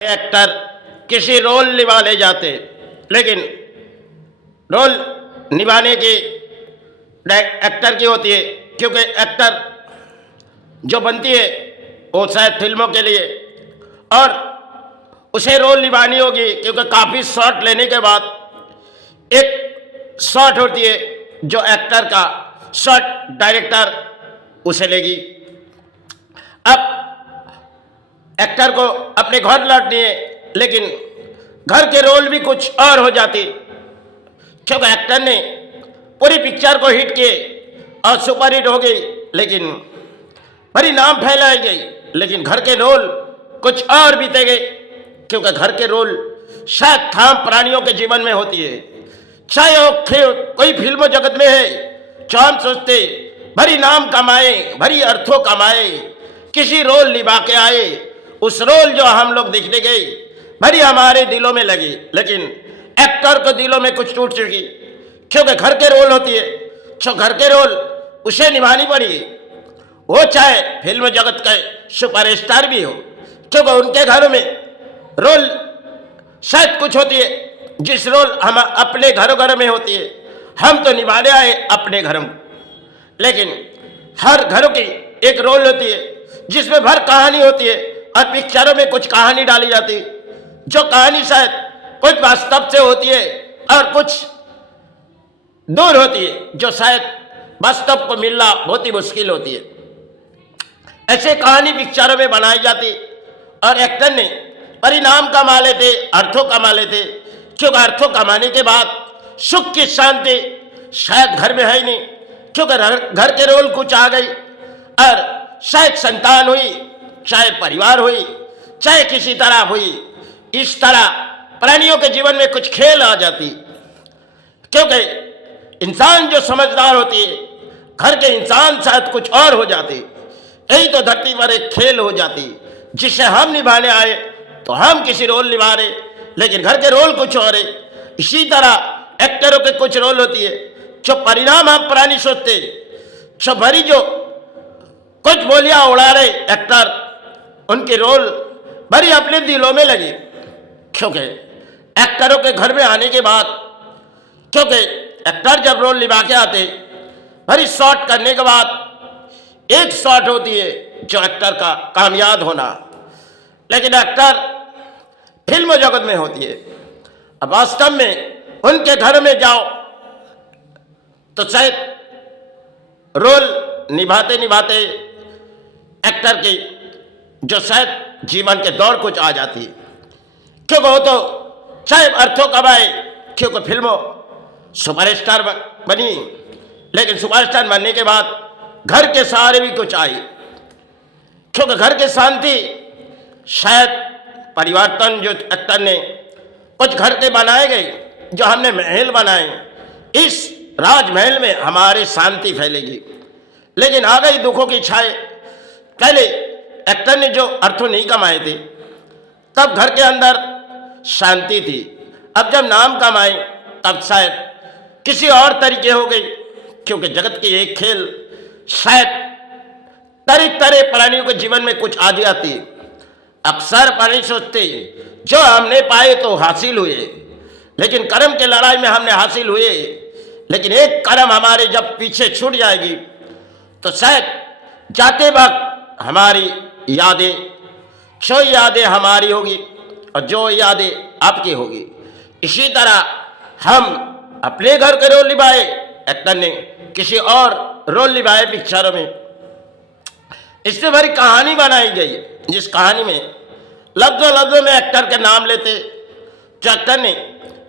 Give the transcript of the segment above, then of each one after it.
Actor किसी role निभा ले जाते, लेकिन रोल निभाने की एक्टर की होती है, क्योंकि एक्टर जो बनती है वो शायद फिल्मों के लिए, और उसे रोल निभानी होगी क्योंकि काफ़ी शॉट लेने के बाद एक शॉट होती है जो एक्टर का शॉट डायरेक्टर उसे लेगी। अब एक्टर को अपने घर लौटनी है, लेकिन घर के रोल भी कुछ और हो जाती, क्योंकि एक्टर ने पूरी पिक्चर को हिट किए और सुपर हिट हो गई, लेकिन बड़ी नाम फैलाई गई, लेकिन घर के रोल कुछ और बीते गए, क्योंकि घर के रोल शायद खाम प्राणियों के जीवन में होती है। चाहे वो कोई फिल्म जगत में है, जो हम सोचते भरी नाम कमाए, भरी अर्थों कमाए, किसी रोल निभा के आए, उस रोल जो हम लोग देखने गए भरी हमारे दिलों में लगी, लेकिन एक्टर को दिलों में कुछ टूट चुकी, क्योंकि घर के रोल होती है, जो घर के रोल उसे निभानी पड़ी, वो चाहे फिल्म जगत के सुपरस्टार भी हो, क्योंकि उनके घरों में रोल शायद कुछ होती है जिस रोल हम अपने घरों में होती है, हम तो निभाने आए अपने घरों, लेकिन हर घरों की एक रोल होती है जिसमें भर कहानी होती है, और पिक्चरों में कुछ कहानी डाली जाती है, जो कहानी शायद कुछ वास्तव से होती है और कुछ दूर होती है, जो शायद वास्तव को मिलना बहुत ही मुश्किल होती है। ऐसे कहानी पिक्चरों में बनाई जाती, और एक्टर ने परिणाम कमा लेते, अर्थों कमा लेते, क्योंकि अर्थों कमाने के बाद सुख की शांति शायद घर में है ही नहीं, क्योंकि घर के रोल कुछ आ गई, और शायद संतान हुई, चाहे परिवार हुई, चाहे किसी तरह हुई, इस तरह प्राणियों के जीवन में कुछ खेल आ जाती, क्योंकि इंसान जो समझदार होती है, घर के इंसान शायद कुछ और हो जाते। यही तो धरती पर एक खेल हो जाती, जिसे हम निभाने आए तो हम किसी रोल निभा रहे, लेकिन घर के रोल कुछ और है। इसी तरह एक्टरों के कुछ रोल होती है जो परिणाम हम प्राणी सोचते, जो भरी जो कुछ बोलियां उड़ा रहे एक्टर, उनके रोल भरी अपने दिलों में लगी, क्योंकि एक्टरों के घर में आने के बाद, क्योंकि एक्टर जब रोल निभा के आते भरी शॉट करने के बाद एक शॉट होती है जो एक्टर का कामयाब होना, लेकिन एक्टर फिल्म जगत में होती है। अब वास्तव में उनके घर में जाओ तो शायद रोल निभाते निभाते एक्टर की जो शायद जीवन के दौर कुछ आ जाती, क्योंकि वो तो चाहे अर्थों कमाए, क्योंकि फिल्मों सुपरस्टार बनी, लेकिन सुपरस्टार बनने के बाद घर के सहारे भी कुछ आई, क्योंकि घर की शांति शायद परिवर्तन जो एक्टर ने कुछ घर के बनाए गए, जो हमने महल बनाए, इस राजमहल में हमारी शांति फैलेगी, लेकिन आ गई दुखों की छाए। पहले एक्टर ने जो अर्थों नहीं कमाए थे, तब घर के अंदर शांति थी, अब जब नाम कमाए तब शायद किसी और तरीके हो गई, क्योंकि जगत की एक खेल शायद तरह तरह प्राणियों के जीवन में कुछ आ जाती। अक्सर प्राणी सोचते जो हमने पाए तो हासिल हुए, लेकिन कर्म के लड़ाई में हमने हासिल हुए, लेकिन एक कर्म हमारे जब पीछे छूट जाएगी तो शायद जाते वक्त हमारी यादें, जो यादें हमारी होगी और जो यादें आपकी होगी। इसी तरह हम अपने घर के रोल निभाए, एक्टर ने किसी और रोल निभाए पिक्चरों में, इसमें भरी कहानी बनाई गई, जिस कहानी में लफ्जों लफ्जों में एक्टर के नाम लेते। जो एक्टर ने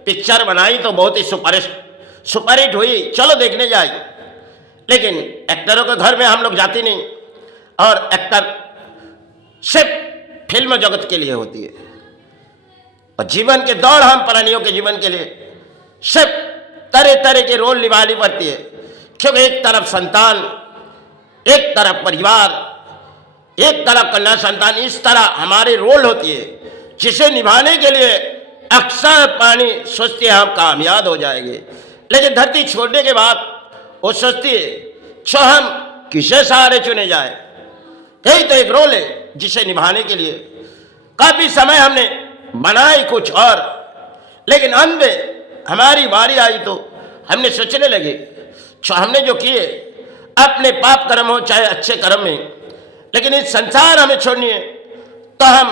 पिक्चर बनाई तो बहुत ही सुपरहिट हुई, चलो देखने जाए, लेकिन एक्टरों के घर में हम लोग जाते नहीं, और एक्टर सिर्फ फिल्म जगत के लिए होती है, और जीवन के दौड़ हम प्राणियों के जीवन के लिए सिर्फ तरह तरह के रोल निभानी पड़ती है, क्योंकि एक तरफ संतान, एक तरफ परिवार, एक तरफ कन्या संतान, इस तरह हमारे रोल होती है, जिसे निभाने के लिए अक्सर प्राणी सोचते हैं हम कामयाब हो जाएंगे, लेकिन धरती छोड़ने के बाद वो सोचती है जो हम किसे सहारे चुने जाए। यही तो एक रोल है जिसे निभाने के लिए काफी समय हमने बनाई कुछ और, लेकिन अंत में हमारी बारी आई तो हमने सोचने लगे हमने जो किए अपने पाप कर्म हो चाहे अच्छे कर्म में, लेकिन इस संसार हमें छोड़नी है तो हम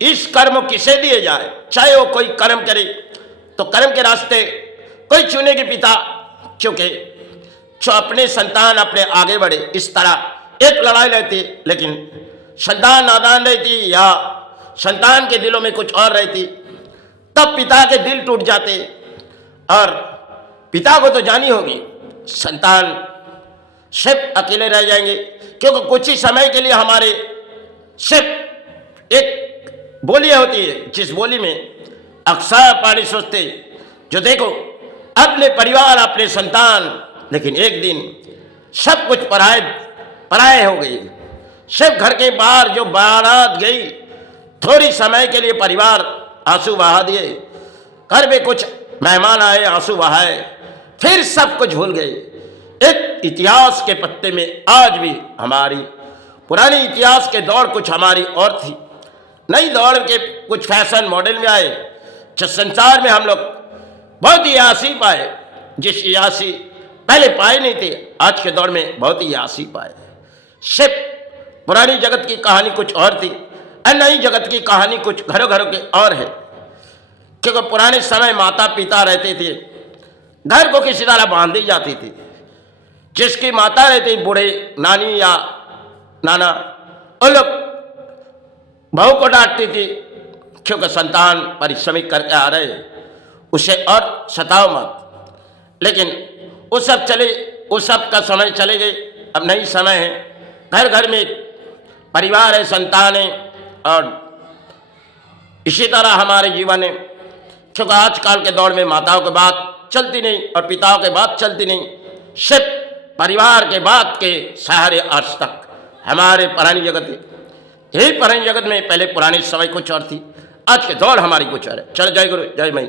इस कर्म किसे दिए जाए, चाहे वो कोई कर्म करे तो कर्म के रास्ते कोई चुने के पिता, क्योंकि जो अपने संतान अपने आगे बढ़े इस तरह एक लड़ाई रहती, लेकिन संतान नादान रहती या संतान के दिलों में कुछ और रहती तब पिता के दिल टूट जाते। और पिता को तो जानी होगी संतान सिर्फ अकेले रह जाएंगे, क्योंकि कुछ ही समय के लिए हमारे सिर्फ एक बोली होती है जिस बोली में अक्सर पानी सोचते जो देखो अपने परिवार अपने संतान, लेकिन एक दिन सब कुछ पराये हो गई। सिर्फ घर के बाहर जो बारात गई थोड़ी समय के लिए परिवार आंसू बहा दिए, घर में कुछ मेहमान आए आंसू बहाए, फिर सब कुछ भूल गए। एक इतिहास के पत्ते में आज भी हमारी पुरानी इतिहास के दौड़ कुछ हमारी और थी, नई दौड़ के कुछ फैशन मॉडल में आए जो संसार में हम लोग बहुत ही यासी पाए, जिस यासी पहले पाए नहीं थे आज के दौर में बहुत ही यासी पाए। सिर्फ पुरानी जगत की कहानी कुछ और थी और नई जगत की कहानी कुछ घरों घरों के और है, क्योंकि पुराने समय माता पिता रहते थे, घर को किसी तरह बांधी जाती थी, जिसकी माता रहती बूढ़े नानी या नाना वो लोग बहू को डांटती थी क्योंकि संतान परिश्रमिक करके आ रहे उसे और सताओ मत। लेकिन उस सब का समय चले गए, अब नई समय है, घर घर में परिवार है, संतान है, और इसी तरह हमारे जीवन है। क्योंकि आजकल के दौर में माताओं की बात चलती नहीं और पिताओं की बात चलती नहीं, सिर्फ परिवार के बात के सहारे आज तक हमारे पुरानी जगत है। यही पुरानी जगत में पहले पुराने समय कुछ और थी, आज के दौर हमारी कुछ और है। चलो जय गुरु जय मई।